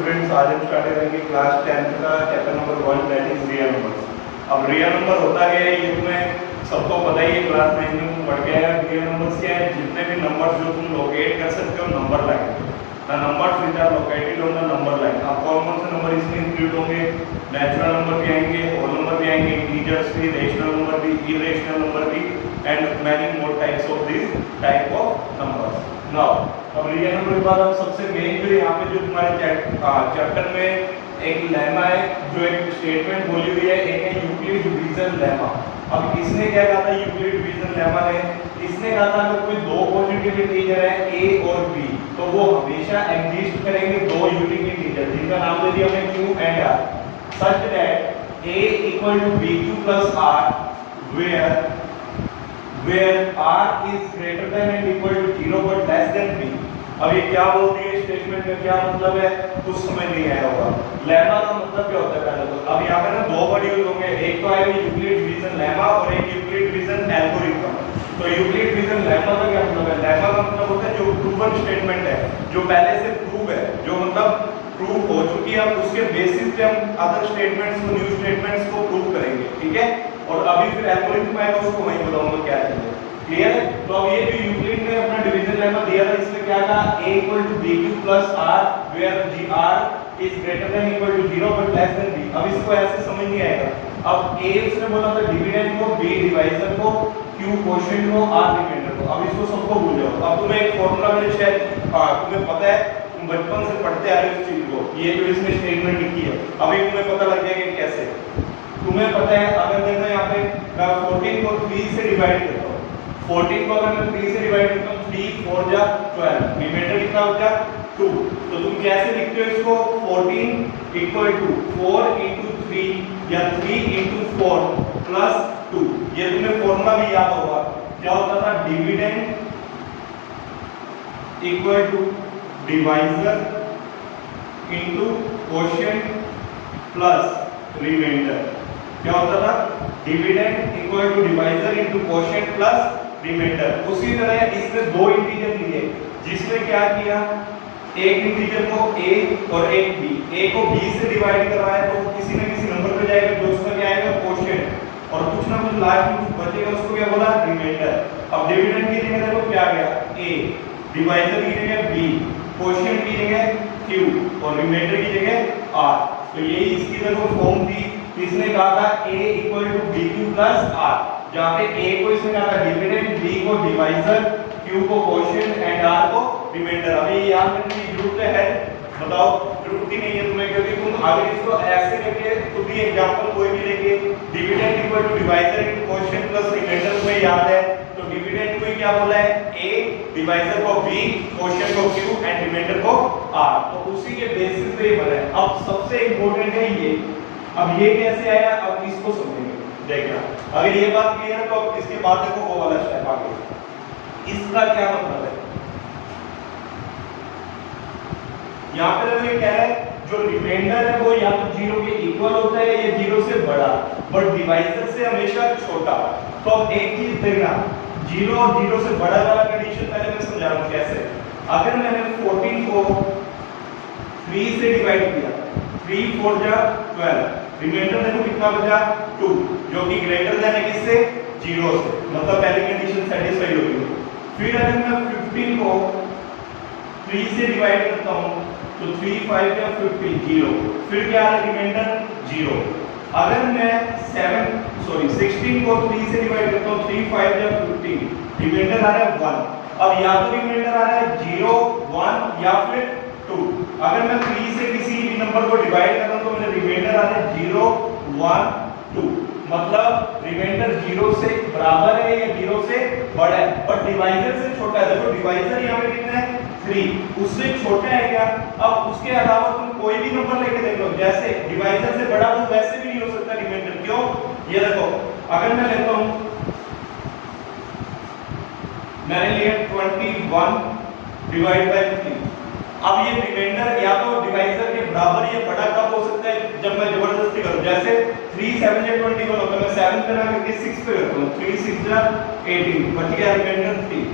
Students, आज हम start करेंगे क्लास 10th का chapter number 1 that is real numbers. अब रियल नंबर होता है ये तुम्हें सबको पता ही है, क्लास 9 में तुम पढ़ के आए। रियल नंबर्स क्या है? जितने भी नंबर्स जो तुम लोकेट कर सकते हो number line, the numbers which are located on the number line. अब कौन कौन से नंबर इसमें इंक्लूड होंगे? नेचुरल नंबर भी आएंगे, होल नंबर भी आएंगे, इंटीजर्स भी, रेशनल नंबर भी, इरेशनल नंबर भी and many more types of this type of numbers. Now अब रियल नंबर के बाद हम सबसे मेन जो यहाँ पे जो तुम्हारे चैप्टर में एक लेमा है, जो एक स्टेटमेंट बोली हुई है, एक है यूक्लिड डिवीजन लेमा। अब इसने क्या कहा था? यूक्लिड डिवीजन लेमा ने इसने कहा था अगर कोई दो पॉजिटिव इंटीजर है a और b तो वो हमेशा एग्जिस्ट करेंगे दो यूनिक इंटीजर जिनका नाम दे दिया हमने q and r, such that a equal to bq plus r where r is greater than and equal to 0 but less than b। अब ये क्या बोल दिया स्टेटमेंट में, क्या मतलब है कुछ समझ नहीं आया होगा। लेमा का मतलब क्या होता है पहले तो। अब यहाँ पे ना दो वर्ड यूज होंगे, एक तो आएगा यूक्लिड डिवीजन लेमा और एक यूक्लिड डिवीजन एल्गोरिथम। तो यूक्लिड डिवीजन लेमा का क्या मतलब है? लेमा का मतलब होता है जो प्रूवन स्टेटमेंट है, जो पहले से प्रूव है, जो मतलब प्रूव हो चुकी है, उसके बेसिस पे हम अदर स्टेटमेंट्स को, न्यू स्टेटमेंट्स को प्रूव करेंगे, ठीक है। और अभी फिर एल्गोरिथम आएगा, उसको वहीं बताऊंगा क्या चीज है, क्लियर है। तो अब ये जो यूक्लिड ने अपना डिवीजन लेमा दिया था, इसमें क्या कहा? a equal to bq plus r where gr is greater than equal to 0 but less than b। अब इसको ऐसे समझ नहीं आएगा। अब a उसने बोला था डिविडेंड को, b डिवाइजर को, q क्वोशिएंट को, r रिमाइंडर को। अब इसको सबको भूल जाओ। अब तुम्हें एक फार्मूला मैंने शायद तुम्हें पता है, तुम बचपन से पढ़ते आ रहे हो इस चीज को, ये जो इसमें स्टेटमेंट लिखी है अभी तुम्हें पता लग जाएगा कैसे। तुम्हें पता है अगर देखो यहाँ पे 14 को 3 से डिवाइड करता हूँ, 14 को अगर मैं 3 से डिवाइड करता हूँ 3 4 जा 12, रिमाइंडर कितना हो गया 2। तो तुम कैसे लिखते हो इसको? 14 इक्वल टू 4 इंटू 3 या 3 इंटू 4 प्लस 2। ये तुम्हें फॉर्मूला भी याद होगा, क्या होता था? Dividend equal to divisor into quotient plus remainder. क्या होता था? Dividend equal to divisor into quotient plus remainder. उसी तरह इसमें दो इंटीजर लिए, जिसमें क्या किया? एक इंटीजर को a और एक b, a को b से डिवाइड कर रहा है तो किसी न किसी नंबर पे जाएगा जो उसका क्या आएगा? क्वोशिएंट, और कुछ ना कुछ लास्ट में कुछ बचेगा, उसको क्या बोला? रिमाइंडर। अब डिविडेंड की जगह देखो क्या आ गया? a, डिवाइजर की जगह b, क्वोशिएंट की जगह q और रिमाइंडर की जगह r। तो यही इसकी देखो फॉर्म थी। इसने कहा था a equal to bq plus r, जहाँ पे a को इसने कहा था डिविडेंड, b को डिवाइजर, q को क्वोशिएंट एंड r को रिमाइंडर। अभी याद रखने की जरूरत है? बताओ, जरूरत ही नहीं है तुम्हें, क्योंकि तुम आगे इसको ऐसे लेके खुद ही एग्जांपल कोई भी लेके dividend equal to divisor into quotient plus remainder तुम्हें याद है। तो डिविडेंड को क्या बोला है? a, डिवाइजर को b, क्वोशिएंट को q एंड रिमाइंडर को r। तो उसी के बेसिस पे ये बना है। अब सबसे इंपॉर्टेंट है ये, अब ये कैसे आया? अब इसको समझेंगे, देखना। अगर ये बात क्लियर है तो अब इसके बाद देखो वो वाला स्टेप आगे, इसका क्या मतलब है। यहाँ पे देखो ये कह रहा है जो रिमाइंडर है वो या तो 0 के इक्वल होता है या 0 से बड़ा, बट डिवाइजर से हमेशा छोटा। तो अब एक चीज देखना, 0 और 0 से बड़ा वाला कंडीशन पहले मैं समझा रहा हूँ कैसे। अगर मैंने 14 को 3 से डिवाइड किया, 3 4 जा 12, रिमाइंडर देखो कितना बचा? 2, जो कि ग्रेटर देन है किससे? 0 से, मतलब पहली कंडीशन सेटिस्फाई हो गई। फिर अगर मैं 15 को 3 से डिवाइड करता हूं तो 3 5 या 15 0, फिर क्या आ रहा है? रिमाइंडर 0। अगर मैं 16 को 3 से डिवाइड करता हूं 3 5 या 15, रिमाइंडर आ रहा है 1। अब या तो रिमाइंडर आ रहा है 0 1 या फिर 2। अगर मैं 3 से किसी भी नंबर को डिवाइड कर रहा हूं तो मेरे रिमाइंडर आ रहा है 0 1 2, मतलब रिमाइंडर 0 से बराबर है या 0 से बड़ा है, पर डिवाइजर से छोटा है। देखो डिवाइजर यहाँ पे कितना है? 3, उससे छोटा है क्या? अब उसके अलावा तुम कोई भी नंबर लेके देख लो, जैसे डिवाइजर से बड़ा हो वैसे भी नहीं हो सकता रिमाइंडर। क्यों? ये देखो, अगर मैं लेता हूं, मैंने लिया 21 डिवाइड बाय 3। अब ये रिमाइंडर या तो डिवाइजर के बराबर या बड़ा कब हो सकता है? जब मैं जबरदस्ती करूं, जैसे 3 7 या 21 होता है, मैं 7 पे ना करके 6 पे करता हूं, 3 6 जा 18, बच गया रिमाइंडर 3।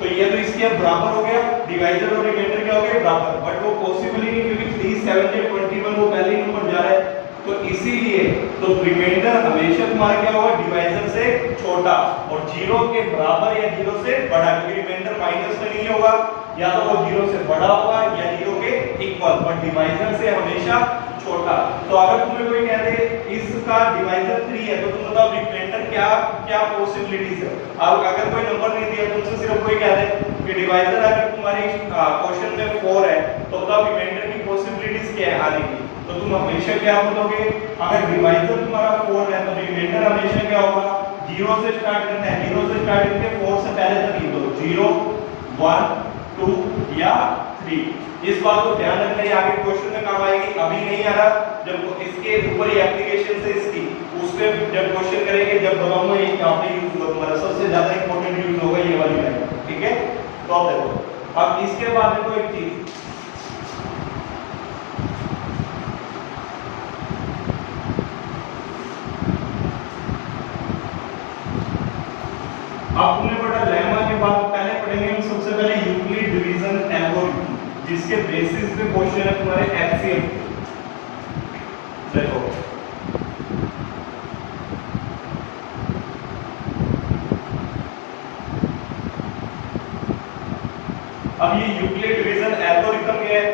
तो ये तो इसके बराबर हो गया, डिवाइजर और रिमाइंडर क्या हो गया? बराबर। बट वो पॉसिबल ही नहीं, क्योंकि 3 7 7 या 21 वो पहले ही नंबर जा रहा है, तो इसीलिए तो रिमाइंडर हमेशा तुम्हारा क्या होगा, डिवाइजर से छोटा और 0 के बराबर या 0 से बड़ा, क्योंकि रिमाइंडर माइनस में नहीं होगा, या तो वो 0 से बड़ा होगा या 0 के इक्वल, बट डिवाइजर से हमेशा छोटा। तो अगर तुम्हें कोई कह दे इसका डिवाइजर 3 है, तो तुम बताओ रिमाइंडर क्या क्या पॉसिबिलिटीज है। अब अगर कोई नंबर नहीं दिया, तुमसे सिर्फ कोई कह दे कि डिवाइजर अगर तुम्हारे क्वेश्चन में 4 है, तो बताओ रिमाइंडर की पॉसिबिलिटीज क्या है आने की, तो तुम हमेशा क्या बोलोगे, अगर डिवाइजर तुम्हारा 4 है तो रिमाइंडर हमेशा क्या होगा, 0 से स्टार्ट करना है, 0 से स्टार्ट करके 4 से पहले तक लिख दो, 0 1 2 या 3। इस बात को ध्यान रखना, ये आगे क्वेश्चन में काम आएगी, अभी नहीं आ रहा, जब इसके ऊपर ही एप्लीकेशन से इसकी उस पे जब क्वेश्चन करेंगे, जब दोनों में यहाँ पे यूज होगा, तुम्हारा सबसे ज्यादा इंपॉर्टेंट यूज होगा ये वाली लाइन, ठीक है। तो अब देखो, अब इसके बाद देखो एक चीज, अब तुमने पढ़ा लेमा के बाद पहले पढ़ेंगे हम सबसे पहले यूक्लिड डिवीजन एल्गोरिथम, जिसके बेसिस पे क्वेश्चन है तुम्हारे एचसीएफ। देखो अब ये यूक्लिड डिवीजन एल्गोरिथम क्या है,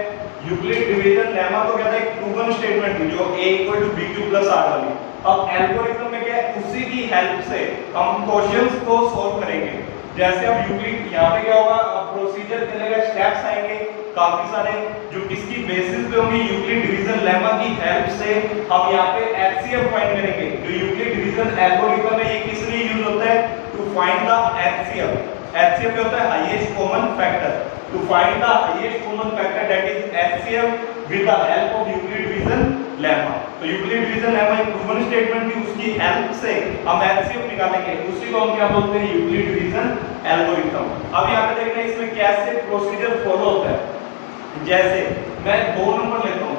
यूक्लिड डिवीजन लेमा तो कहता है एक प्रूवन स्टेटमेंट थी जो a = bq + r वाली। अब एल्गोरिथम में क्या है, उसी की हेल्प से हम क्वेश्चंस को सॉल्व करेंगे। जैसे अब यूक्लिड यहाँ पे क्या होगा, अब प्रोसीजर चलेगा, स्टेप्स आएंगे काफी सारे जो किसकी बेसिस पे होंगे, यूक्लिड डिवीजन लेमा की हेल्प से हम यहाँ पे एचसीएफ फाइंड करेंगे। जो यूक्लिड डिवीजन एल्गोरिथम है ये किस लिए यूज होता है, to find the HCF. HCF क्या होता है, highest common factor, to find the highest common factor that is HCF with the help of Euclid division lemma. तो यूक्लिड डिवीजन लेमा एक प्रूवन स्टेटमेंट थी, उसकी हेल्प से हम एचसीएफ निकालेंगे, उसी को हम क्या बोलते हैं, यूक्लिड डिवीजन एल्गोरिथम। अब यहाँ पे देखना इसमें कैसे प्रोसीजर फॉलो होता है। जैसे मैं 2 नंबर लेता हूँ,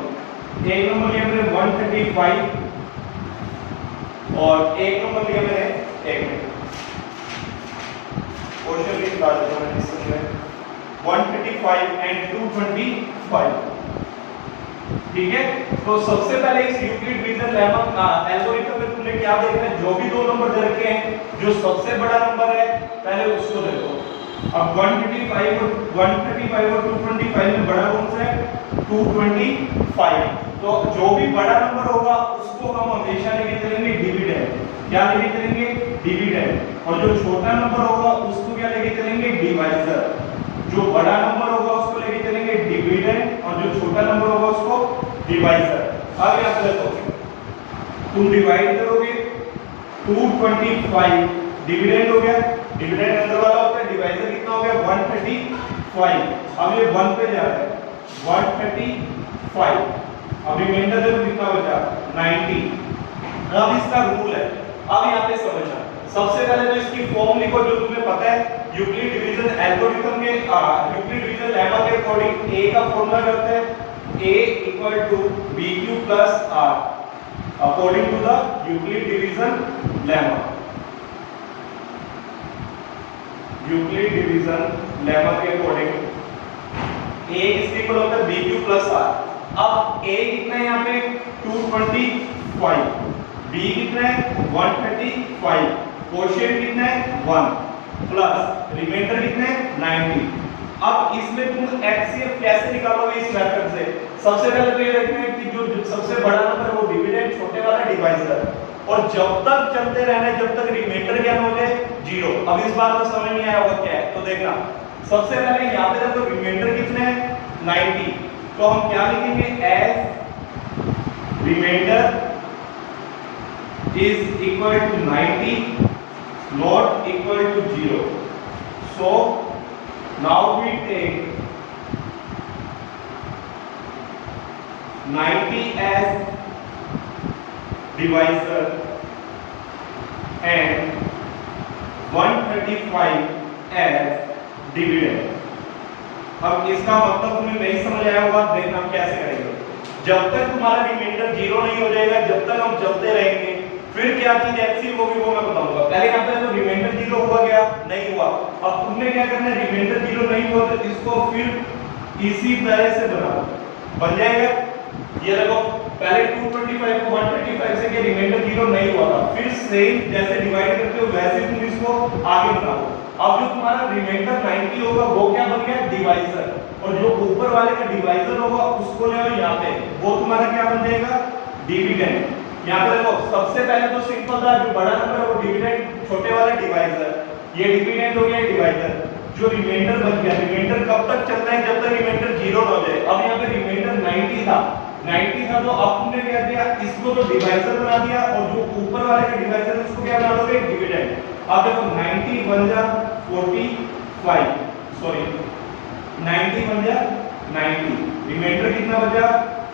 एक नंबर लिया मैंने 135 और एक नंबर लिया मैंने 1 मिनट, क्वेश्चन लिख डाल देता हूं इसमें 135 एंड 225, ठीक है। तो सबसे पहले इस यूक्लिड डिवीजन लेमा एल्गोरिथम में तुमने क्या देखना है, जो भी 2 नंबर दे रखे हैं, जो सबसे बड़ा नंबर है पहले उसको देखो। अब 135 और 225 में बड़ा कौन सा है, 225। तो जो भी बड़ा नंबर होगा उसको हम हमेशा लेके चलेंगे डिविडेंड, क्या लेके चलेंगे, डिविडेंड। और जो छोटा नंबर होगा उसको क्या लेके चलेंगे, डिवाइजर। जो बड़ा नंबर होगा उसको लेके चलेंगे डिविडेंड और जो छोटा नंबर होगा उसको डिवाइजर। अब यहाँ पे देखो, तुम डिवाइड करोगे 225, डिविडेंड हो गया, डिविडेंड अंदर वाला होता है, डिवाइजर कितना हो गया 135। अब ये 1 पे जा रहा है 135, अब रिमाइंडर देखो कितना बचा 90। अब इसका रूल है, अब यहाँ पे समझना, सबसे पहले तो इसकी फॉर्म लिखो जो तुम्हें पता है यूक्लिड डिवीजन एल्गोरिथम के, यूक्लिड डिवीजन लेमा के अकॉर्डिंग a का फॉर्मूला क्या होता है, a = bq + r according to the Euclid division lemma. Euclid division lemma के अकॉर्डिंग a किसके इक्वल होता है, bq + r। अब a कितना है यहाँ पे 225, b कितना है 135, क्वोशिएंट कितना है 1 प्लस रिमाइंडर कितना है 90। अब इसमें तुम एचसीएफ कैसे निकालोगे इस मेथड से, सबसे पहले तो ये देखना है कि जो सबसे बड़ा नंबर वो डिविडेंड, छोटे वाला डिवाइजर, और जब तक चलते रहना है जब तक रिमाइंडर क्या हो जाए 0। अब इस बात को समझ नहीं आया होगा क्या है, तो देखना सबसे पहले यहाँ पे देखो रिमाइंडर कितने है 90, तो हम क्या लिखेंगे, as remainder is equal to 90 not equal to 0. So now we take 90 as divisor and 135 as dividend. अब इसका मतलब तुम्हें नहीं समझ आया होगा, देखना हम कैसे करेंगे। जब तक तुम्हारा रिमाइंडर 0 नहीं हो जाएगा, जब तक हम चलते रहेंगे, फिर क्या चीज एचसीएफ होगी वो मैं बताऊंगा। पहले यहाँ पे तो रिमाइंडर 0 हुआ क्या, नहीं हुआ। अब तुमने क्या करना है, रिमाइंडर 0 नहीं हुआ तो इसको फिर इसी तरह से बनाओ, बन जाएगा। ये देखो पहले 225 को 125 से के रिमाइंडर 0 नहीं हुआ था, फिर सेम जैसे डिवाइड करते हो वैसे तुम इसको आगे बनाओ। अब जो तुम्हारा रिमाइंडर 90 होगा वो क्या बन गया, डिवाइजर, और जो ऊपर वाले का डिवाइजर होगा उसको ले आओ यहाँ पे, वो तुम्हारा क्या बन जाएगा, डिविडेंड। यहाँ पे देखो सबसे पहले तो सिंपल था, जो बड़ा नंबर है वो डिविडेंड, छोटे वाले डिवाइजर, ये डिविडेंड हो गया डिवाइजर। जो रिमाइंडर बच गया, रिमाइंडर कब तक चलता है, जब तक रिमाइंडर 0 ना हो जाए। अब यहाँ पे रिमाइंडर 90 था तो अब तुमने क्या किया, इसको तो डिवाइजर बना दिया और जो ऊपर वाले का डिवाइजर उसको क्या बना दोगे, डिविडेंड। अब देखो 90 बन जा 45, सॉरी 90 बन जा 90, रिमाइंडर कितना बचा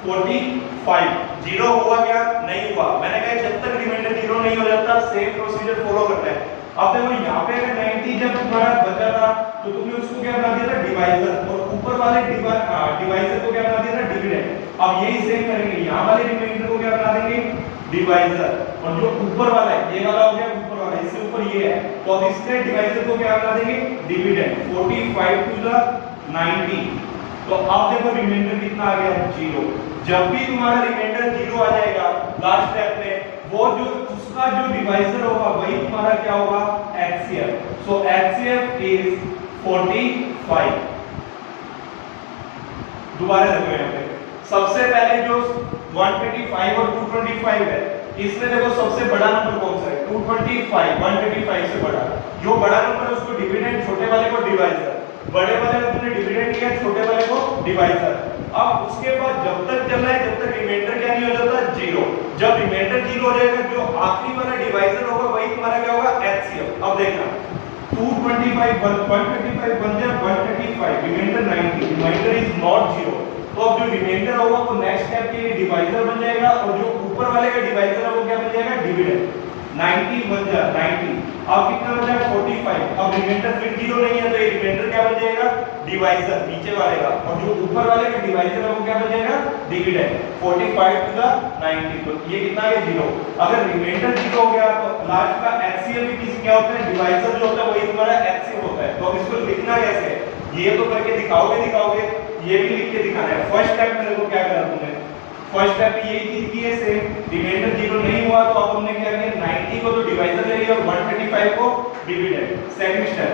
45, 0 हुआ क्या, नहीं हुआ। मैंने कहा जब तक रिमाइंडर 0 नहीं हो जाता सेम प्रोसीजर फॉलो करना है। अब देखो यहाँ पे अगर 90 जब तुम्हारा बचा था तो तुमने उसको क्या बना दिया था, डिवाइजर, और ऊपर वाले डिवाइजर को क्या बना दिया था, डिविडेंड। अब यही सेम करेंगे, यहाँ वाले रिमाइंडर को क्या बना देंगे, डिवाइजर, और जो ऊपर वाला है ये वाला हो गया ऊपर वाला, इससे ऊपर ये है तो अब इसके डिवाइजर को क्या बना देंगे, डिविडेंड। 45 टू द 90, तो अब देखो रिमाइंडर कितना आ गया, 0। जब भी तुम्हारा रिमाइंडर 0 आ जाएगा लास्ट स्टेप में, वो जो उसका जो डिवाइजर होगा वही तुम्हारा क्या होगा, HCF। So HCF is 45। दोबारा देखो यहाँ पे सबसे पहले जो 125 और 225 है, इसमें देखो सबसे बड़ा नंबर कौन सा है, 225, 125 से बड़ा। जो बड़ा नंबर है उसको डिविडेंड, छोटे वाले को डिवाइजर, बड़े वाले को तुमने डिविडेंड किया, छोटे वाले को डिवाइजर। अब उसके बाद जब तक चलना है जब तक रिमाइंडर क्या नहीं हो जाता, 0। जब रिमाइंडर 0 हो जाएगा जो आखिरी वाला डिवाइजर होगा वही तुम्हारा क्या होगा, HCF। अब देखना 225 125 बन जाए 135, रिमाइंडर 90, रिमाइंडर इज नॉट 0। तो अब जो रिमाइंडर होगा वो नेक्स्ट स्टेप के लिए डिवाइजर बन जाएगा, और जो ऊपर वाले का डिवाइजर है वो क्या बन जाएगा, डिविडेंड। 90 बन जा 90, अब कितना बचा 45। अब रिमाइंडर फिर 0 नहीं है तो ये रिमाइंडर क्या बन जाएगा, डिवाइजर नीचे वाले का, और जो ऊपर वाले का डिवाइजर है वो क्या बन जाएगा, डिविडेंड। 45 टू द 90, तो ये कितना है, 0। अगर रिमाइंडर 0 हो गया तो लास्ट का HCF भी किसी क्या होता है, डिवाइजर जो होता है वही तुम्हारा HCF होता है। तो अब इसको लिखना कैसे है, ये तो करके दिखाओगे, ये भी लिख के दिखाना है। फर्स्ट स्टेप में देखो क्या करा तुमने, फर्स्ट स्टेप यही चीज की है सेम, रिमाइंडर 0 नहीं हुआ तो अब हमने क्या किया, 90 को तो डिवाइजर ले लिया और 135 को डिविडेंड। सेकंड स्टेप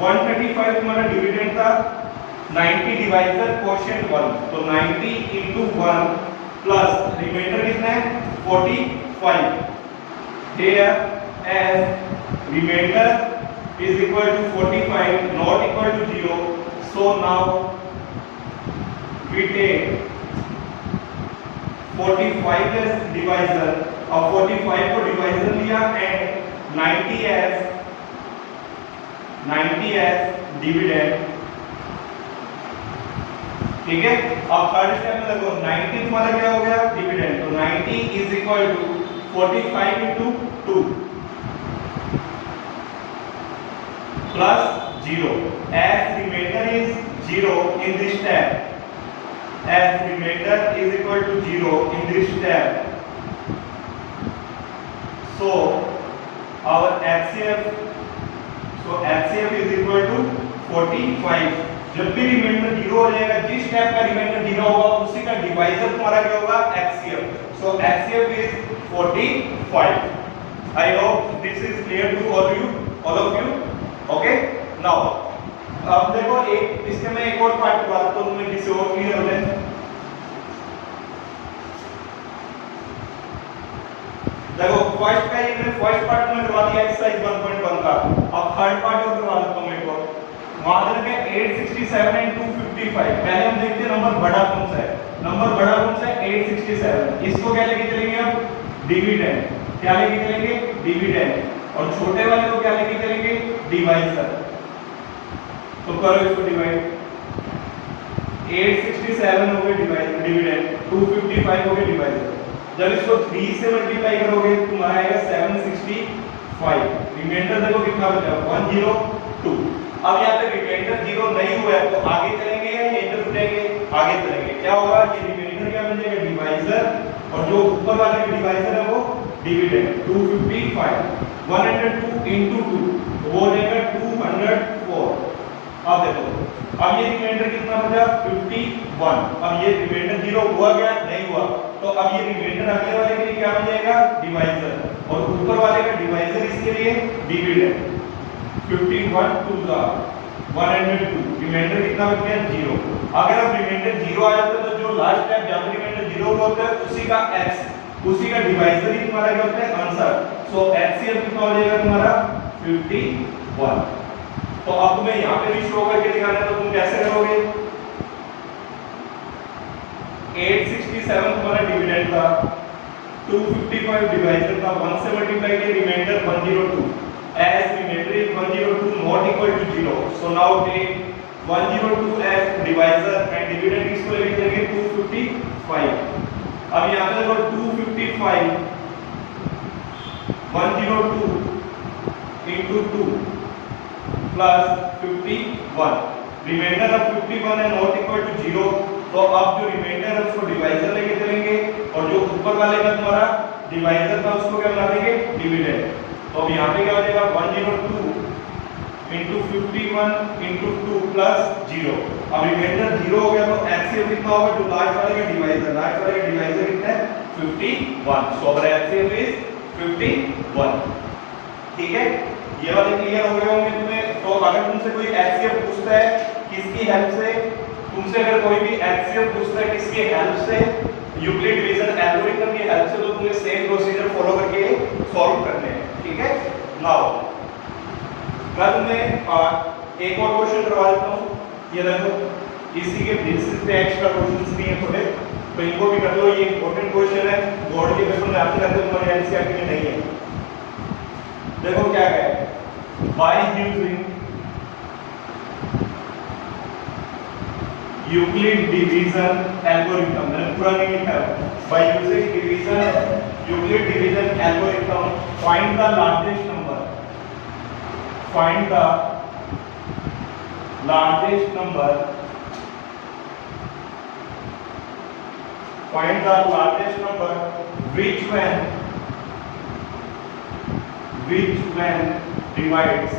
135 तुम्हारा डिविडेंड था, 90 डिवाइजर क्वोशिएंट 1, तो 90 into 1 प्लस रिमाइंडर कितना है 45, here as remainder is equal to 45 not equal to 0, so now we take 45 as divisor, अब 45 को डिवाइजर लिया एंड 90 as डिविडेंड। ठीक है, अब थर्ड स्टेप में देखो 90 तुम्हारा क्या हो गया, डिविडेंड, तो 90 is equal to 45 into 2 plus 0, as remainder is 0 in this step, as remainder is equal to 0 in this step, so our HCF is equal to 45। जब भी रिमाइंडर 0 हो जाएगा, जिस स्टेप का रिमाइंडर 0 होगा उसी का डिवाइजर तुम्हारा क्या होगा, HCF। so HCF is 45। I hope this is clear to all of you। okay, now अब देखो इसके मैं एक और पार्ट करवा देता हूं, तुम्हें किसी और क्लियर हो जाए। देखो फर्स्ट पार्ट में करवा दिया एक्सरसाइज 1.1 का, अब थर्ड पार्ट और करवा देता हूं एक और। वहां देखे 867 एंड 255, पहले हम देखते हैं नंबर बड़ा कौन सा है, नंबर बड़ा कौन सा है 867, इसको क्या लेके चलेंगे हम, डिविडेंड, क्या लेके चलेंगे, डिविडेंड, और छोटे वाले को क्या लेके चलेंगे, डिवाइजर। तो करो इसको डिवाइड, 867 हो गए डिविडेंड, 255 हो गए डिवाइजर। जब इसको 3 से मल्टीप्लाई करोगे तुम्हारा आएगा 765, रिमाइंडर देखो कितना बचा 102। अब यहाँ पे रिमाइंडर 0 नहीं हुआ है तो आगे चलेंगे या एंटर उठाएंगे, आगे चलेंगे, क्या होगा, ये रिमाइंडर क्या बन जाएगा, डिवाइजर, और जो ऊपर वाला डिवाइजर है वो डिविडेंड। 255 102 into 2 वो हो जाएगा 204, अब देखो, अब ये रिमाइंडर कितना बचा 51। अब ये रिमाइंडर 0 हुआ क्या, नहीं हुआ, तो अब ये रिमाइंडर अगले वाले के लिए क्या बन जाएगा, डिवाइजर, और ऊपर वाले का डिवाइजर इसके लिए डिविडेंड। 51 2 का 102, रिमाइंडर कितना बच गया 0। अगर अब रिमाइंडर 0 आ जाता है तो जो लास्ट स्टेप जब रिमाइंडर 0 होता है उसी का x, उसी का डिवाइजर ही तुम्हारा क्या होता है, आंसर। सो एचसीएफ कितना हो जाएगा तुम्हारा 51। तो अब तुम्हें यहां पे भी शो करके दिखाना है, तो तुम कैसे करोगे, 867 तुम्हारा डिविडेंड था, 255 डिवाइजर था, 1 से मल्टीप्लाई किया, reminder 102, as remainder is 102 not equal to 0, so now take 102 as divisor and dividend इसको लेके चलेंगे 255। अब यहाँ पे देखो 255 102 into 2 plus 51, रिमाइंडर अब 51 है नॉट इक्वल टू 0, तो अब जो रिमाइंडर है उसको डिवाइजर लेके चलेंगे, और जो ऊपर वाले का तुम्हारा डिवाइजर था उसको क्या बना देंगे, डिविडेंड। तो अब यहाँ पे क्या हो जाएगा 102 into 51 into 2 plus 0। अब रिमाइंडर 0 हो गया तो एचसीएफ कितना होगा, जो लास्ट वाले का डिवाइजर, लास्ट वाले का डिवाइजर कितना है 51, सो अवर एचसीएफ इज 51। ठीक है, ये वाले क्लियर हो गए होंगे तुम्हें। तो अगर तुमसे कोई एचसीएफ पूछता है किसकी हेल्प से, तुमसे अगर कोई भी एचसीएफ पूछता है किसकी हेल्प से, यूक्लिड डिवीजन एल्गोरिथम की हेल्प से, तो तुम्हें सेम प्रोसीजर फॉलो करके सॉल्व करने हैं। ठीक है, नाउ मैं तुम्हें एक और क्वेश्चन करवा देता हूँ, ये देखो इसी के बेसिस पे एक्स्ट्रा क्वेश्चंस भी हैं थोड़े, तो इनको भी कर लो, ये इंपॉर्टेंट क्वेश्चन है, बोर्ड के पेपर में आते रहते हैं, तुम्हारे एनसीईआरटी में नहीं है। देखो क्या है, by using Euclid division algorithm, मैंने पूरा नहीं लिखा है, by using division Euclid division algorithm find the largest number, find the largest number, find the largest number which when divides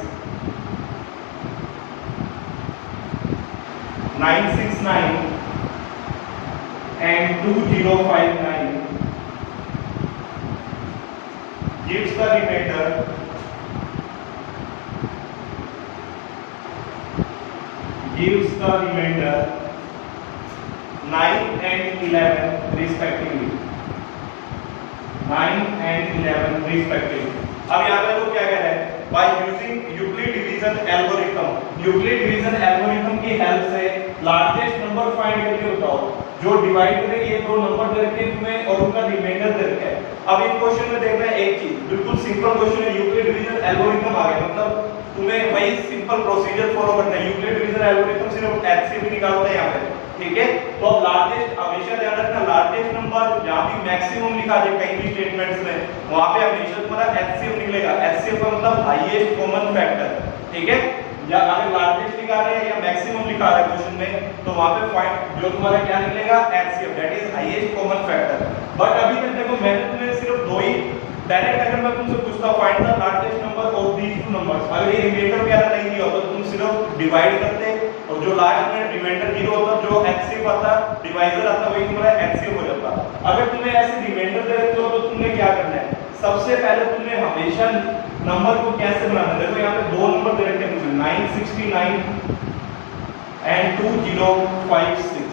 969 and 2059 gives the remainder 9 and 11 respectively, 9 and 11 respectively। अब यहाँ पे वो क्या कह रहा है, by using Euclid division algorithm, Euclid division algorithm की help से लार्जेस्ट नंबर फाइंड करके बताओ जो डिवाइड करे ये दो नंबर दे रखे हैं तुम्हें और उनका रिमाइंडर दे रखा है। अब इन क्वेश्चन में देखना है एक चीज, बिल्कुल सिंपल क्वेश्चन है, यूक्लिड डिवीजन एल्गोरिथम आ गया, मतलब तुम्हें वही सिंपल प्रोसीजर फॉलो करना है। यूक्लिड डिवीजन एल्गोरिथम सिर्फ एचसीएफ निकालता है यहाँ पे, ठीक है। तो अब लार्जेस्ट हमेशा ध्यान रखना, लार्जेस्ट नंबर जहाँ भी मैक्सिमम लिखा जाए कहीं भी स्टेटमेंट्स में, वहाँ पे हमेशा तुम्हारा एचसीएफ निकलेगा। एचसीएफ का मतलब हाईएस्ट कॉमन फैक्टर, ठीक है। या अगर लार्जेस्ट लिखा रहे हैं या मैक्सिमम लिखा रहा है क्वेश्चन में, तो वहाँ पे फाइंड जो तुम्हारा क्या निकलेगा, HCF, that is highest common factor. But अभी तक देखो मैंने तुम्हें सिर्फ दो ही डायरेक्ट, अगर मैं तुमसे पूछता find the largest number of these two numbers, अगर ये रिमाइंडर वगैरह नहीं दिया होता तो तुम सिर्फ डिवाइड करते और जो लास्ट में रिमाइंडर 0 होता, जो एचसीएफ आता, डिवाइजर आता, वही तुम्हारा एचसीएफ हो जाता। अगर तुम्हें ऐसे रिमाइंडर दे रहे हो तो तुमने क्या करना है, सबसे पहले तुमने हमेशा नंबर को कैसे बनाना है, देखो यहाँ पे दो नंबर दे रखे हैं मुझे, 969 एंड 2056।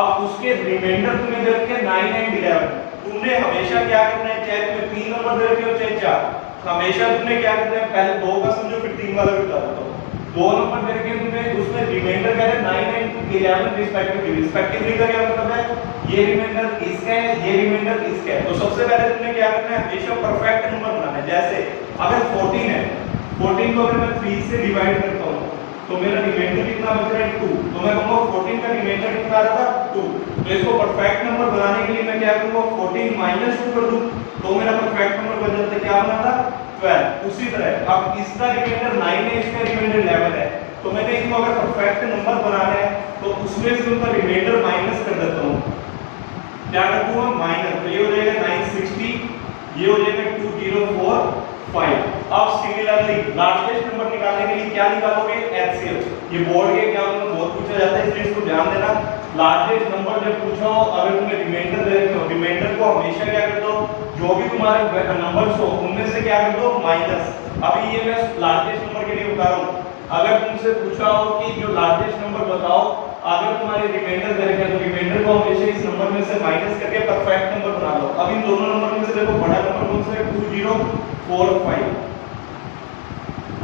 अब उसके रिमाइंडर तुम्हें दे रखे हैं 9 एंड 11। तुमने हमेशा क्या करना है, चाहे तुम्हें 3 नंबर दे रखे हो चाहे 4, हमेशा तुमने क्या करना है, पहले 2 का समझो फिर 3 वाला भी बता देता हूं। 2 नंबर दे रखे हैं तुम्हें, उसमें रिमाइंडर क्या है 9 एंड 11 रिस्पेक्टिवली का क्या मतलब है, ये रिमाइंडर इसका है, ये रिमाइंडर इसका है। तो सबसे पहले तुमने क्या करना है, हमेशा परफेक्ट नंबर बनाना है। जैसे अगर 14 है, 14 को अगर मैं 3 से डिवाइड करता हूं तो मेरा रिमाइंडर कितना बच रहा है 2, तो मैं कहूंगा 14 का रिमाइंडर कितना आ रहा था 2। तो इसको परफेक्ट नंबर बनाने के लिए मैं क्या करूंगा, 14 माइनस 2 कर दूं तो मेरा परफेक्ट नंबर बन जाता है, क्या बना था 12। उसी तरह अब इसका रिमाइंडर 9 है, इसका रिमाइंडर 11 है, तो मैंने इसको अगर परफेक्ट नंबर बनाना है तो उसमें से उनका रिमाइंडर माइनस कर देता हूं, क्या कर दूंगा माइनस, तो ये हो जाएगा 960, ये हो जाएगा 2045। अब सिमिलरली लार्जेस्ट नंबर निकालने के लिए क्या निकालोगे, एचसीएफ। ये बोर्ड के एग्जाम में बहुत पूछा जाता है, इसलिए इसको ध्यान देना। लार्जेस्ट नंबर जब पूछा हो, अगर तुम्हें रिमाइंडर दे रखे हो, रिमाइंडर को हमेशा क्या कर दो, जो भी तुम्हारे नंबर्स हो उनमें से क्या कर दो, माइनस। अभी ये मैं लार्जेस्ट नंबर के लिए बता रहा हूँ। अगर तुमसे पूछा हो कि जो लार्जेस्ट नंबर बताओ, अगर तुम्हारे रिमाइंडर दे रखे हैं तो रिमाइंडर को हमेशा इस नंबर में से माइनस करके परफेक्ट नंबर बना लो। अब इन दोनों नंबर में से देखो बड़ा नंबर कौन सा है, 2045।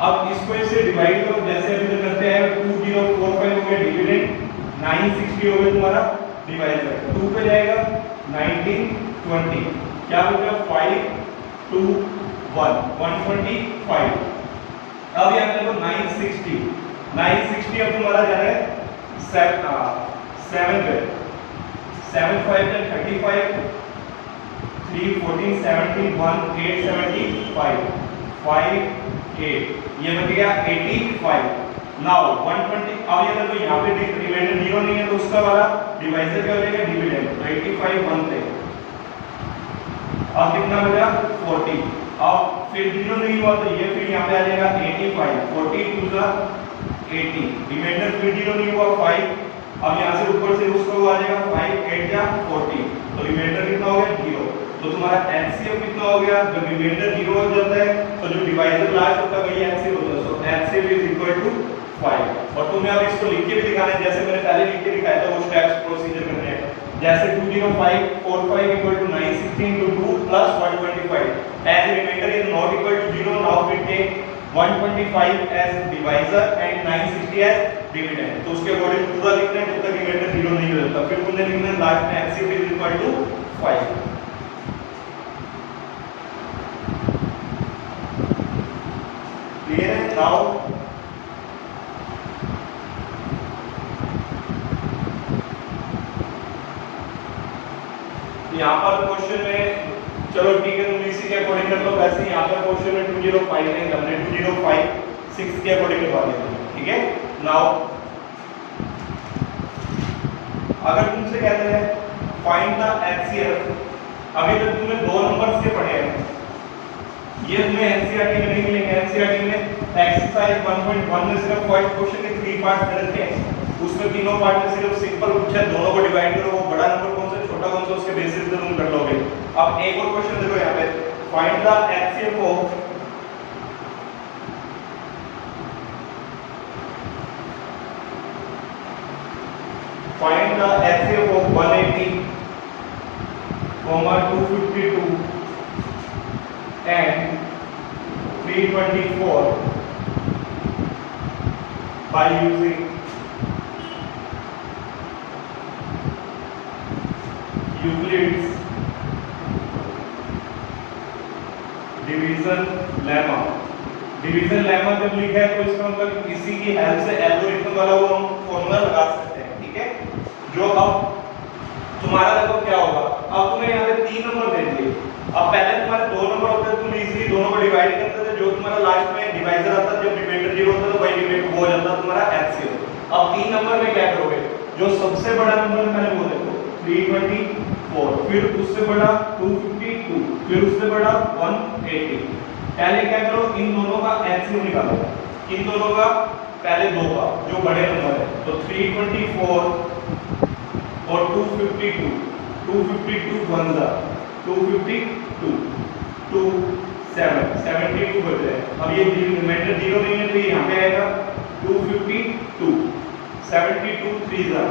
अब इसको इससे डिवाइड करो, जैसे अभी तक करते हैं। 2045 हो गया डिविडेंड, 960 हो गया तुम्हारा डिवाइडर, 2 पे जाएगा 1920, क्या हो गया 5 2 1 125। अब यहाँ देखो 960 अब तुम्हारा जा रहा है 7 पे, 7 5 का 35, 3 14 17 1 8 75 5 8, ये बन गया 85। नाउ 120, अब ये देखो यहाँ पे रिमाइंडर 0 नहीं है तो उसका वाला डिवाइजर क्या हो जाएगा, डिविडेंड। तो 85 1 पे, अब कितना बचा 40। अब फिर 0 नहीं हुआ तो ये फिर यहाँ पे आ जाएगा 85, 40 2 जा 80, रिमाइंडर फिर 0 नहीं हुआ 5। अब यहाँ से ऊपर से उसको आ जाएगा 5 8 जा 40, तो रिमाइंडर कितना हो गया 0। तो तुम्हारा एलसीएम कितना हो गया, जब रिमाइंडर 0 हो जाता है तो जो डिवाइजर लास्ट होता है वही एलसीएम होता है। सो एलसीएम इज इक्वल टू 5। और तुम्हें अब इसको लिख के भी दिखाना है, जैसे मैंने पहले लिख के दिखाया था, वो स्टेप्स प्रोसीजर करने हैं। जैसे 20545 equal to 916 into 2 plus 125 as remainder is not equal to 0, now we take 125 as divisor and 960 as dividend। तो उसके अकॉर्डिंग पूरा लिखना है जब तक रिमाइंडर 0 नहीं हो जाता, फिर तुमने लिखना है लास्ट में LCM is equal to 5। Clear है? नाउ यहाँ पर क्वेश्चन में, चलो ठीक है तुम इसी के अकॉर्डिंग कर लो। वैसे यहाँ पर क्वेश्चन में 205 नहीं करने, 2056 के अकॉर्डिंग करवा देते हैं, ठीक है। नाउ अगर तुमसे कहते हैं फाइंड द एचसीएफ, अभी तक तुमने दो नंबर से पढ़े हैं, ये तुम्हें एनसीईआरटी में नहीं मिलेंगे। एनसीईआरटी में एक्सरसाइज 1.1 में सिर्फ फर्स्ट क्वेश्चन के 3 पार्ट दे रखे हैं, उसमें तीनों पार्ट में सिर्फ सिंपल पूछा है, दोनों को डिवाइड करो, वो बड़ा नंबर कौन सा छोटा कौन सा, उसके बेसिस पे तुम कर लोगे। अब एक और क्वेश्चन देखो यहाँ पे, find the HCF of find the HCF of 180, 252 and 324 by using Euclid's division lemma. Division lemma जब लिखा है तो इसका मतलब इसी की हेल्प से एल्गोरिथम वाला वो हम फॉर्मूला लगा सकते हैं, ठीक है। जो अब तुम्हारा देखो क्या होगा, अब तुम्हें यहाँ पे 3 नंबर दे दिए। अब पहले तुम्हारे 2 नंबर होते थे, तुम इजीली दोनों को डिवाइड करते थे, जो तुम्हारा लास्ट में डिवाइजर आता, जब रिमाइंडर 0 होता तो वही रिमाइंडर हो जाता तुम्हारा एचसीएफ। अब 3 नंबर में क्या करोगे, जो सबसे बड़ा नंबर पहले वो देखो 324, फिर उससे बड़ा 252, फिर उससे बड़ा 180। पहले क्या करो, इन दोनों का एलसीएम निकालो, इन दोनों का पहले दो का जो बड़े नंबर है, तो 324 और 252, 252 वन जा 252, 2 7 72 बच रहे हैं। अब ये रिमाइंडर 0 नहीं है तो ये यहाँ पे आएगा 252, 72 3 जा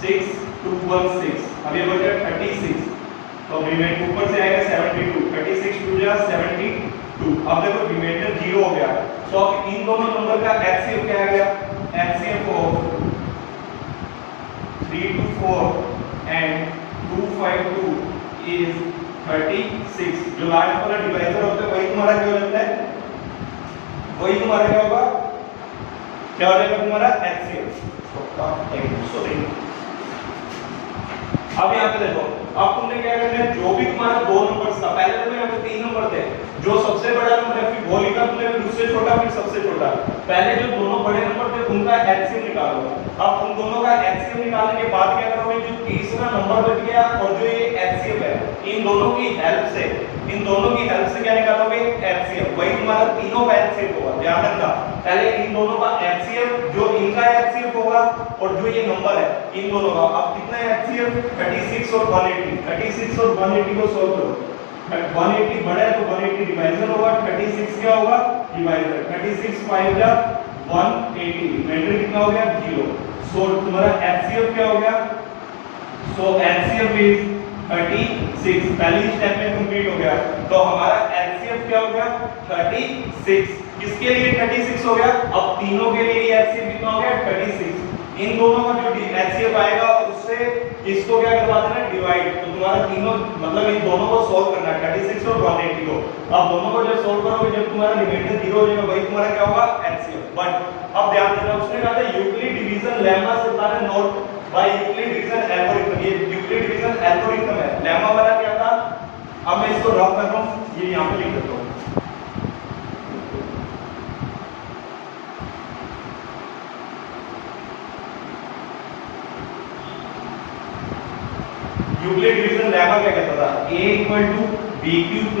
6 2 1 6, अब ये बचा 36, तो रिमाइंडर ऊपर से आएगा 72, 36 2 जा 72। अब देखो रिमाइंडर 0 हो गया, तो अब इन दोनों नंबर का एचसीएफ क्या आ गया, एचसीएफ ऑफ 324 and 252 is 36। जो लास्ट वाला डिवाइजर होता है वही तुम्हारा क्या हो जाता है, वही तुम्हारा क्या होगा, क्या हो जाएगा तुम्हारा एचसीएफ। अब यहाँ पे देखो, अब तुमने क्या करना है, जो भी तुम्हारा 2 नंबर था, पहले तो यहाँ पे 3 नंबर थे, जो सबसे बड़ा नंबर है फिर वो लिखा तुमने, फिर उससे छोटा फिर सबसे छोटा। पहले जो दोनों बड़े नंबर थे उनका एचसीएम निकालो। अब उन दोनों का एचसीएम निकालने के बाद क्या करोगे, जो तीसरा नंबर बच गया और जो ये एचसीएम है, इन दोनों की हेल्प से क्या निकालोगे, एचसीएम। वही तुम्हारा तीनों का एचसीएम होगा। ध्यान रखना, पहले इन दोनों का एचसीएफ, जो इनका एचसीएफ होगा और जो ये नंबर है इन दोनों का, अब कितना है एचसीएफ 36 और 180, 36 और 180 को सॉल्व करो। 180 बड़ा है तो 180 डिवाइजर होगा, 36 क्या होगा डिवाइजर, 36 5 जा 180, रिमाइंडर कितना हो गया 0। सो तुम्हारा एचसीएफ क्या हो गया, सो एचसीएफ इज 36, पहली स्टेप में कंप्लीट हो गया। तो हमारा एचसीएफ क्या हो गया 36, किसके लिए 36 हो गया, अब तीनों के लिए एचसीएफ कितना हो गया 36। इन दोनों का जो एचसीएफ आएगा उससे इसको क्या करवा देना डिवाइड, तो तुम्हारा तीनों मतलब इन दोनों को सॉल्व करना है 36 और 180 को। अब दोनों को जब सॉल्व करोगे जब तुम्हारा रिमाइंडर 0 हो जाएगा वही तुम्हारा क्या होगा एचसीएफ। बट अब ध्यान देना उसने कहा था यूक्लिड डिवीजन लेमा से बताना note by Euclid division algorithm, ये यूक्लिड डिवीजन एल्गोरिथम है। लेमा वाला क्या था, अब मैं इसको रफ कर रहा हूं, ये यहां पे लिख देता हूं। यूक्लिड डिवीजन लेमा क्या कहता था, a = bq +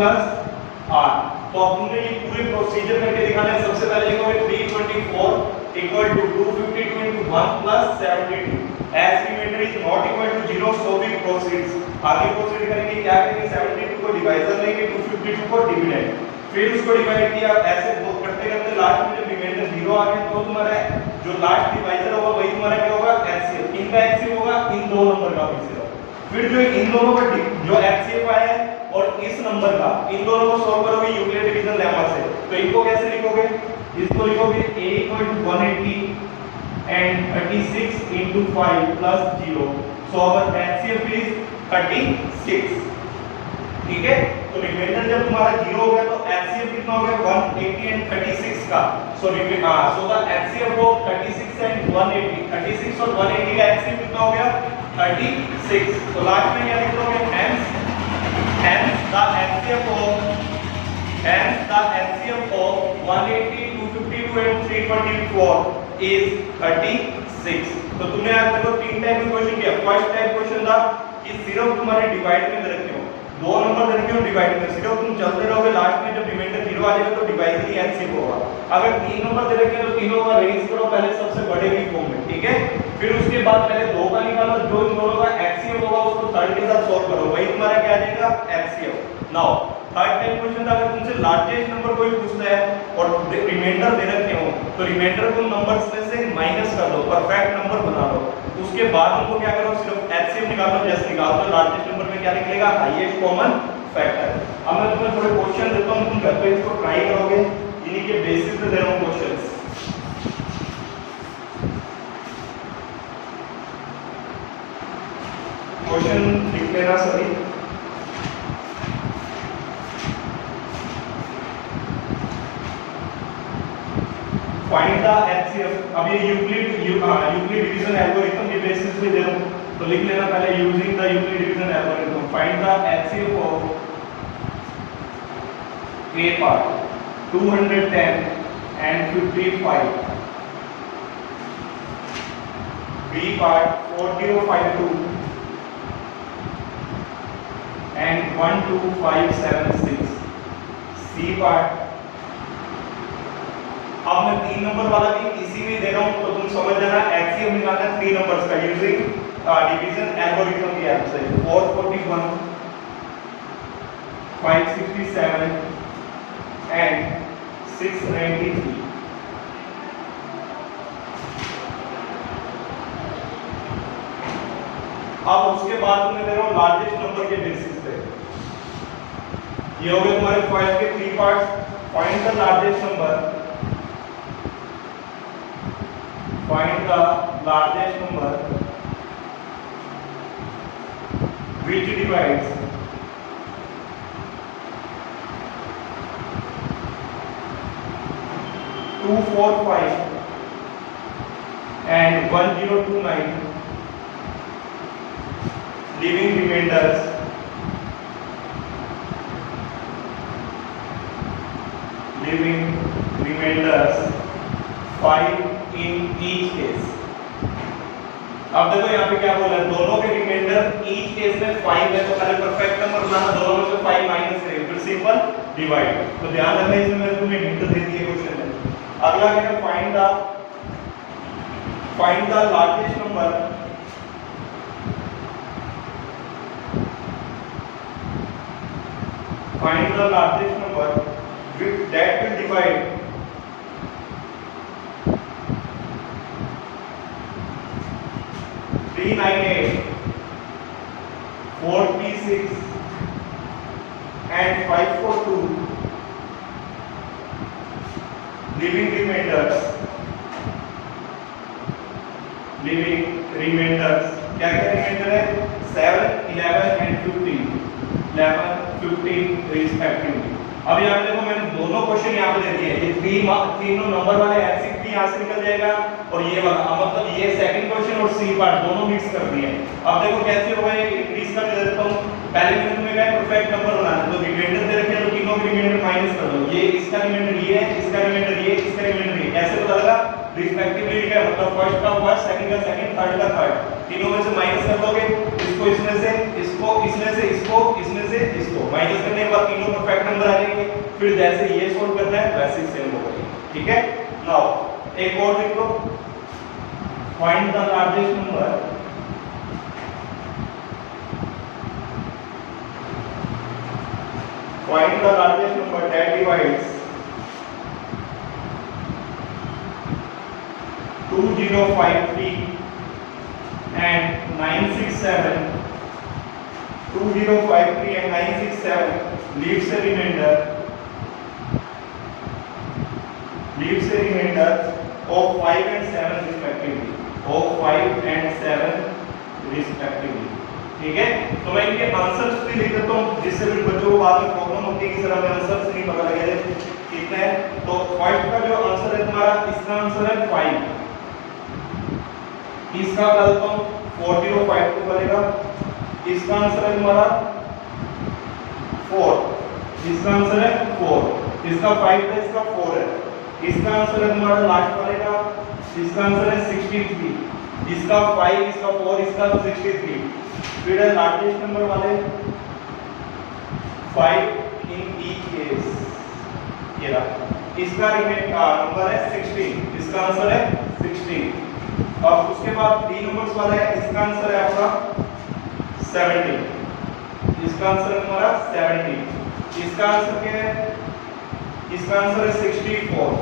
r। तो अब तुमने ये पूरे प्रोसीजर करके दिखाना है। सबसे पहले लिखोगे 324 = 252 * 1 + 72 as remainder is not equal to 0 so we proceeds। आगे प्रोसीड करेंगे, क्या करेंगे 72 को डिवाइजर लेंगे, 252 को डिविडेंड, फिर उसको डिवाइड किया, ऐसे करते करते लास्ट में जब रिमाइंडर 0 आ गया तो तुम्हारा जो लास्ट डिवाइजर होगा वही तुम्हारा क्या होगा एचसीएफ। इनका एचसीएफ होगा इन दो नंबर का फिर जो इन दोनों का जो एचसीएफ आया है और इस नंबर का, इन दोनों को सॉल्व करोगे यूक्लिड डिवीजन लेमा से। तो इनको कैसे लिखोगे, इसको लिखोगे a = 180 and 36 * 5 + 0 so our HCF is 36। ठीक है, तो रिमाइंडर जब तुम्हारा 0 हो गया तो HCF कितना हो गया 180 and 36 का। So the HCF of 36 and 180, 36 और 180 का HCF कितना हो गया 36। तो लास्ट में क्या लिख दोगे hence the HCF of 180, 252 and 324 is 36। तो तुमने आज तक तीन टाइप के क्वेश्चन किया। फर्स्ट टाइप क्वेश्चन था कि सिर्फ तुम्हारे डिवाइड में रखे हो, दो नंबर रखे हो डिवाइड में, सिर्फ तुम चलते रहोगे, लास्ट में जब रिमाइंडर 0 आ जाएगा तो डिवाइड ही एचसीएफ होगा। अगर तीन नंबर दे रखे हैं तो तीनों का रेंज करो पहले सबसे बड़े की फॉर्म में, ठीक है। फिर उसके बाद पहले दो का निकालो, जो इन दोनों का एचसीएफ होगा उसको थर्ड के साथ सॉल्व करो, वही तुम्हारा क्या आ जाएगा HCF. Now third type question अगर तुमसे लार्जेस्ट नंबर कोई पूछता है और रिमाइंडर दे रखे हो तो रिमाइंडर को नंबर्स में से माइनस कर दो, परफेक्ट नंबर बना लो, उसके बाद उनको क्या करो सिर्फ एचसीएफ निकालो। जैसे निकालो तो लार्जेस्ट नंबर में क्या निकलेगा हाईएस्ट कॉमन फैक्टर। अब मैं तुम्हें थोड़े क्वेश्चन देता हूं, तुम घर पे इसको ट्राई करोगे, इन्हीं के बेसिस पे दे रहा हूं क्वेश्चंस। क्वेश्चन लिख लेना सभी। Find the HCF. अब ये यूक्लिड डिवीजन एल्गोरिथम के बेसिस पे दे रहा हूं, तो लिख लेना पहले using the Euclid division algorithm find the HCF of A part 210 and 55, B part 4052 and 12576, C part। अब मैं तीन नंबर वाला भी इसी में दे रहा हूं तो तुम समझ जाना एचसीएफ निकालना है 3 नंबर्स का यूजिंग डिवीजन एल्गोरिथम की हेल्प से। 441, 567 and 693। अब उसके बाद मैं दे रहा हूं लार्जेस्ट नंबर के बेसिस पे। ये हो गए तुम्हारे फर्स्ट के 3 parts. Find the largest number, find the largest number which divides 245 and 1029, leaving remainders 5 in each case। अब देखो यहाँ पे क्या बोला है, दोनों के रिमाइंडर ईच केस में 5 है, तो पहले परफेक्ट नंबर बनाना, दोनों में से 5 माइनस करेंगे, फिर सिंपल डिवाइड। तो ध्यान रखना इसमें मैंने तुम्हें हिंट दे दी है क्वेश्चन में। अगला क्या है, find the largest number that will divide 398, 436 and 542 living remainders क्या क्या रिमाइंडर है, 7, 11 and 15 रिस्पेक्टिवली। अब यहाँ पे देखो मैंने दोनों क्वेश्चन यहाँ पे दे दिए, ये तीनों नंबर वाले एलसीएम भी यहाँ से निकल जाएगा और ये वाला, मतलब ये सेकंड क्वेश्चन और सी पार्ट दोनों मिक्स कर दिए। अब देखो कैसे होगा, ये इंक्रीज कर देता हूँ। पहले मैंने तुम्हें कहा परफेक्ट नंबर बनाना, तो रिमाइंडर दे रखे हैं तो तीनों के रिमाइंडर माइनस कर दो, ये इसका रिमाइंडर ये है, इसका रिमाइंडर ये, इसका रिमाइंडर ये, ऐसे पता लगा रिस्पेक्टिवली लिखा है, मतलब फर्स्ट का फर्स्ट, सेकंड का सेकंड, थर्ड का थर्ड, तीनों में से माइनस कर दोगे, इसको इसमें से, इसको इसमें से, इसको इसमें से, इसको माइनस करने के बाद तीनों परफेक्ट नंबर आ जाएंगे। फिर जैसे ये सोल्व करना है वैसे ही सेम होगा, ठीक है। नाउ एक और लिख लो, find the largest number that divides 2053 and 967, 2053 and 967 leaves a remainder of 5 and 7 respectively, of 5 and 7 respectively, ठीक है। तो मैं इनके आंसर्स भी लिख देता हूँ, जिससे भी बच्चों को बाद में प्रॉब्लम होती है कि सर हमें आंसर्स नहीं पता लगे कितने हैं। तो फर्स्ट का जो आंसर है तुम्हारा, इसका आंसर है 5, इसका कर देता हूँ 4052 बनेगा, इसका आंसर है तुम्हारा 4, इसका आंसर है 4, इसका 5 है, इसका 4 है, इसका आंसर है तुम्हारा लास्ट वाले का, इसका आंसर है 63, इसका 5, इसका 4, इसका 63। फिर है लार्जेस्ट नंबर वाले 5 इन ईच केस, ये रहा, इसका नंबर है 16, इसका आंसर है 16। अब उसके बाद 3 नंबर्स वाला है, इसका आंसर है आपका 70, इसका आंसर है हमारा 70, इसका आंसर क्या है, इसका आंसर है 64।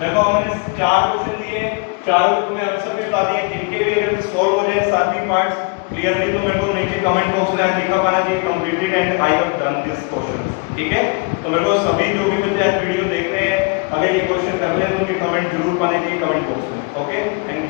देखो हमने 4 क्वेश्चन दिए, चारों को मैं आंसर भी बता दिए, जिनके भी अगर सॉल्व हो जाए सारे पार्ट्स क्लियरली तो मेरे को नीचे कमेंट बॉक्स में लिखा पाना चाहिए completed and I have done this question, ठीक है। तो मेरे को सभी जो भी बच्चे आज वीडियो देख रहे हैं, अगर ये क्वेश्चन कर ले तो उनके कमेंट जरूर पाने चाहिए कमेंट बॉक्स में, ओके। Thank you.